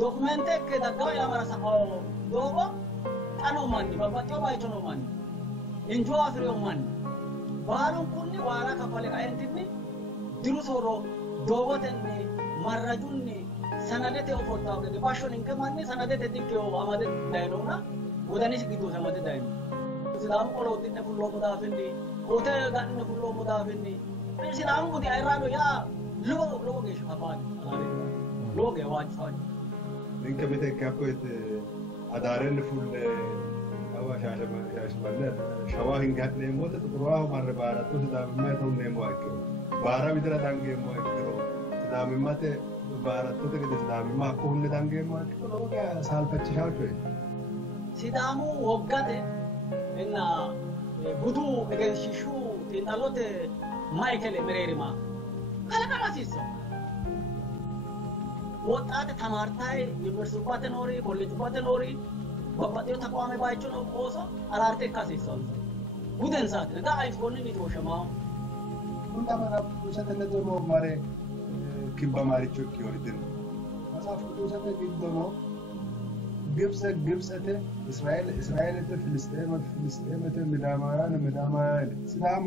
documente che da dove la marasa dopo ano manni babba to bai tono manni injo afrio manni balun kunni wala kafale ka entini diru soro dogo tenni marrajunni sanadete oporta de passion inke manni sanadete dikke o amade dainona godani sigido samade daino sidam kolo tinne fullo moda finni kote ganne fullo moda finni sidam gudi airano ya logo ge shapani alare logo waj fani ninka mete kapoet adaren full awa shashmalle shawahin gatne mote to proa marre bara to sidam me to nemo akko bara vidra dange mo akko sidam mate bara to te sidam ma ko hunne dange mo akko loga sal 25 shawto sidamu woggate enna budu egensiishshu tinalote Michael Mererima kala kama siso ወጣት ተማርታይ ዩኒቨርሲቲ ቋተኖሪ ኮሌጅ ቋተኖሪ ወጣት ተቋም ባይቹ ነው ቆሶ አራርቴ ካሲሶን ጉደን ሳት ለጋ አይፎንን ይቶሸማ ሁንዳማና ኡሰተነ ደሞ ማሬ ኪባ ማሪቾ ኪዮሪትን ማሳፍ ኡሰተ ቢደሞ ግብጽ እስራኤል ፍልስጤም ሚዳማያን ሲዳሙ